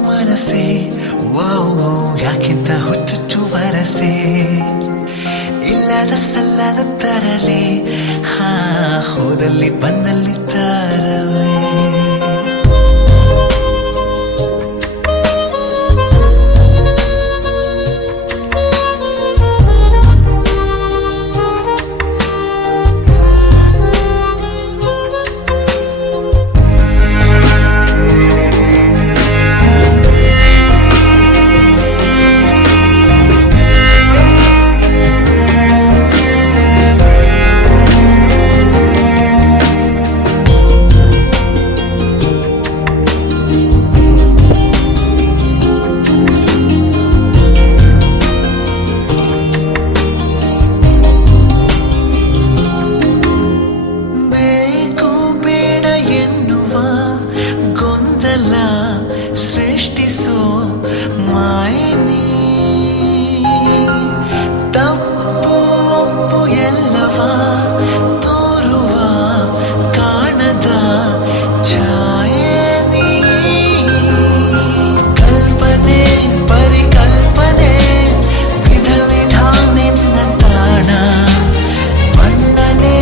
ಮನಸೆ ಯಾಕಿಂತ ಹುಚ್ಚುಚ್ಚು ವರಸೆ ಇಲ್ಲದ ಸಲ್ಲದ ತರಲೆ ಹೋದಲ್ಲಿ ಬಂದಲ್ಲಿ ತರವೇ ಸೃಷ್ಟಿಸೋ ಮಾಯನಿ ತಪ್ಪು ಒಪ್ಪು ಎಲ್ಲವ ತೋರುವ ಕಾಣದ ಛಾಯನಿ ಕಲ್ಪನೆ ಪರಿಕಲ್ಪನೆ ವಿಧ ವಿಧ ನಿನ್ನ ತಾಣ ಬಣ್ಣನೆ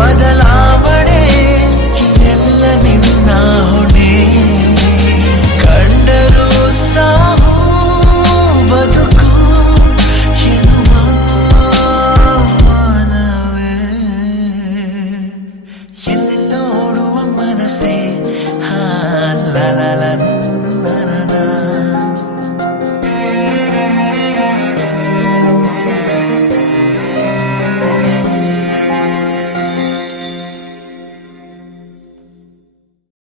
ಬದಲಾವಣೆ ಎಲ್ಲ ನಿನ್ನ ಹೊಣೆ la la